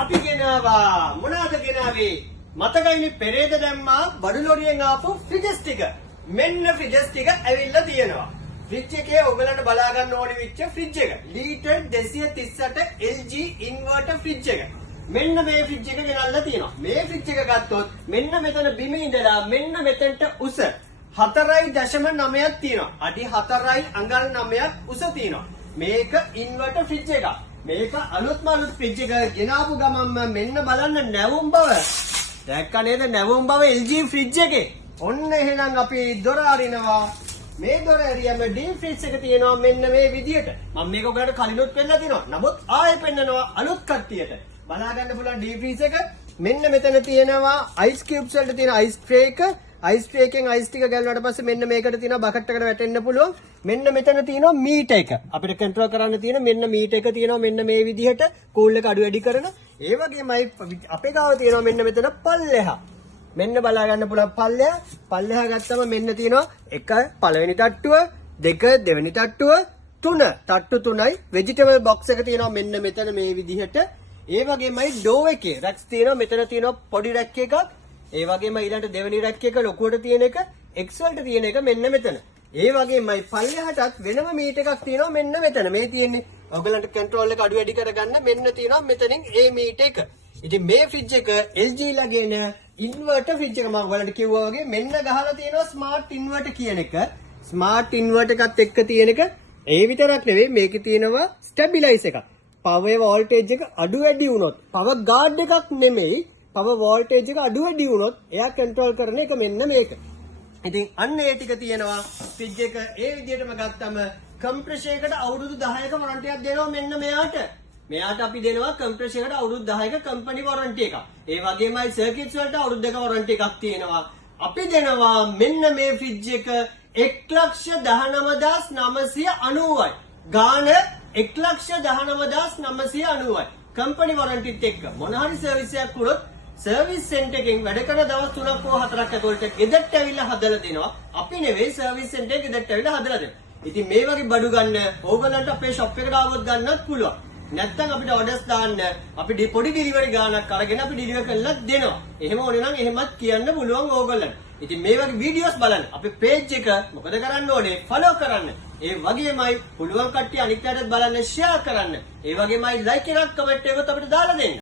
අපි ගෙනාවා මොනවාද ගෙනාවේ මතකයිනේ පෙරේද දැම්මා බඩු ලොරියෙන් ආපු ෆ්‍රිජස් ටික මෙන්න ෆ්‍රිජස් ටික ඇවිල්ලා තියෙනවා ෆ්‍රිජ් එකේ ඔයගලන්ට බලා ගන්න ඕනි වෙච්ච ෆ්‍රිජ් එක ලීටර් 238 LG ඉන්වර්ටර් ෆ්‍රිජ් එක මෙන්න මේ ෆ්‍රිජ් එක ගෙනල්ලා තියෙනවා මේ ෆ්‍රිජ් එක ගත්තොත් මෙන්න මෙතන බිම ඉඳලා මෙන්න මෙතෙන්ට උස 4.9ක් තියෙනවා අඩි 4යි අඟල් 9ක් උස තියෙනවා මේක ඉන්වර්ටර් ෆ්‍රිජ් එකක් මේක අලුත්ම අලුත් ෆ්‍රිජ් එක ගෙනාපු ගමන්ම මෙන්න බලන්න නැවුම් බව දැක්ක නේද නැවුම් බව LG ෆ්‍රිජ් එකේ ඔන්න එහෙනම් අපි දොර අරිනවා මේ දොර ඇරියම ඩීප් ෆ්‍රිජ් එක තියෙනවා මෙන්න මේ විදියට මම මේක ඔයාලට කලිනුත් පෙන්නලා තියෙනවා නමුත් ආයෙ පෙන්නනවා අලුත් කට්ටියට බලා ගන්න පුළුවන් ඩීප් ෆ්‍රිජ් එක මෙන්න මෙතන තියෙනවා අයිස් කියුබ්ස් වලට තියෙන අයිස් ට්‍රේ එක අයිස් ට්‍රේ එකෙන් අයිස් ටික ගලවුවාට පස්සේ මෙන්න මේකට තියෙනවා බකට් එකට වැටෙන්න පුළුවන් මෙන්න මෙතන තියෙනවා මීටර් එක අපිට කන්ට්‍රෝල් කරන්න තියෙන මෙන්න මීටර් එක තියෙනවා මෙන්න මේ විදිහට කූල් එක අඩු වැඩි කරන ඒ වගේමයි අපේ ගාව තියෙනවා මෙන්න මෙතන පල්ලෙහා මෙන්න බලා ගන්න පුළුවන් පල්ලෙහා ගත්තම මෙන්න තියෙනවා එක පළවෙනි තට්ටුව දෙක දෙවෙනි තට්ටුව තුන තට්ටු තුනයි ভেජිටබල් බොක්ස් එක තියෙනවා මෙන්න මෙතන මේ විදිහට ඒ වගේමයි ඩෝ එකේ රැක්ස් තියෙනවා මෙතන තියෙනවා පොඩි රැක් එකක් ඒ වගේම ඊළඟට දෙවෙනි රැක් එක ලොකුවට තියෙන එක X වලට තියෙන එක මෙන්න මෙතන ඒ වගේමයි පල්ලෙහාටත් වෙනම මීටර් එකක් තියෙනවා මෙන්න මෙතන මේ තියෙන්නේ ඔයගලන්ට කන්ට්‍රෝල් එක අඩු වැඩි කරගන්න මෙන්න තියෙනවා මෙතනින් ඒ මීටර් එක ඉතින් මේ ෆ්‍රිජ් එක LG ලගේන ඉන්වර්ටර් ෆ්‍රිජ් එක මම ඔයාලට කිව්වා වගේ මෙන්න ගහලා තියෙනවා ස්මාර්ට් ඉන්වර්ටර් කියන එක ස්මාර්ට් ඉන්වර්ටර් එකත් එක්ක තියෙන එක ඒ විතරක් නෙවෙයි මේකේ තියෙනවා ස්ටැබිලයිස් එකක් පවර් වෝල්ටේජ් එක අඩු වැඩි වුණොත් පවර් ගාඩ් එකක් නෙමෙයි පවර් වෝල්ටේජ් එක අඩු වැඩි වුණොත් එයා කන්ට්‍රෝල් කරන එක මෙන්න මේක ඉතින් අන්න ඒ ටික තියෙනවා ෆ්‍රිජ් එක ඒ විදිහටම ගත්තම කම්ප්‍රෙෂර් එකට අවුරුදු 10ක වොරන්ටි එකක් දෙනවා මෙන්න මෙයාට අපි දෙනවා කම්ප්‍රෙෂර් එකට අවුරුදු 10ක කම්පැනි වොරන්ටි එකක් ඒ වගේමයි සර්කිට්ස් වලට අවුරුදු 2ක වොරන්ටි එකක් තියෙනවා අපි දෙනවා මෙන්න මේ ෆ්‍රිජ් එක 1,19,990යි ගාන 1,19,990යි කම්පැනි වොරන්ටිත් එක්ක මොන හරි සර්විස් එකක් වුණොත් සර්විස් සෙන්ටර් එකෙන් වැඩ කරන දවස් 3ක් හෝ 4ක් ඇතුළත ගෙදරට ඇවිල්ලා හදලා දෙනවා. අපි නෙවෙයි සර්විස් සෙන්ටර් එකේ ගෙදරට ඇවිල්ලා හදලා දෙනවා. ඉතින් මේ වගේ බඩු ගන්න ඕගලන්ට අපේ ෂොප් එකට ආවොත් ගන්නත් පුළුවන්. නැත්නම් අපිට ඔර්ඩර්ස් දාන්න අපි පොඩි ඩිලිවරි ගාණක් අරගෙන අපි ඩිලිවර් කරලා දෙනවා. එහෙම ඕනේ නම් එහෙමත් කියන්න පුළුවන් ඕගලන්ට. ඉතින් මේ වගේ වීඩියෝස් බලන්න අපේ පේජ් එක මොකද කරන්න ඕනේ ෆලෝ කරන්න. ඒ වගේමයි පුළුවන් කට්ටිය අනිත් අයටත් බලන්න ෂෙයා කරන්න. ඒ වගේමයි ලයික් එකක් කමෙන්ට් එකක් අපිට දාලා දෙන්න.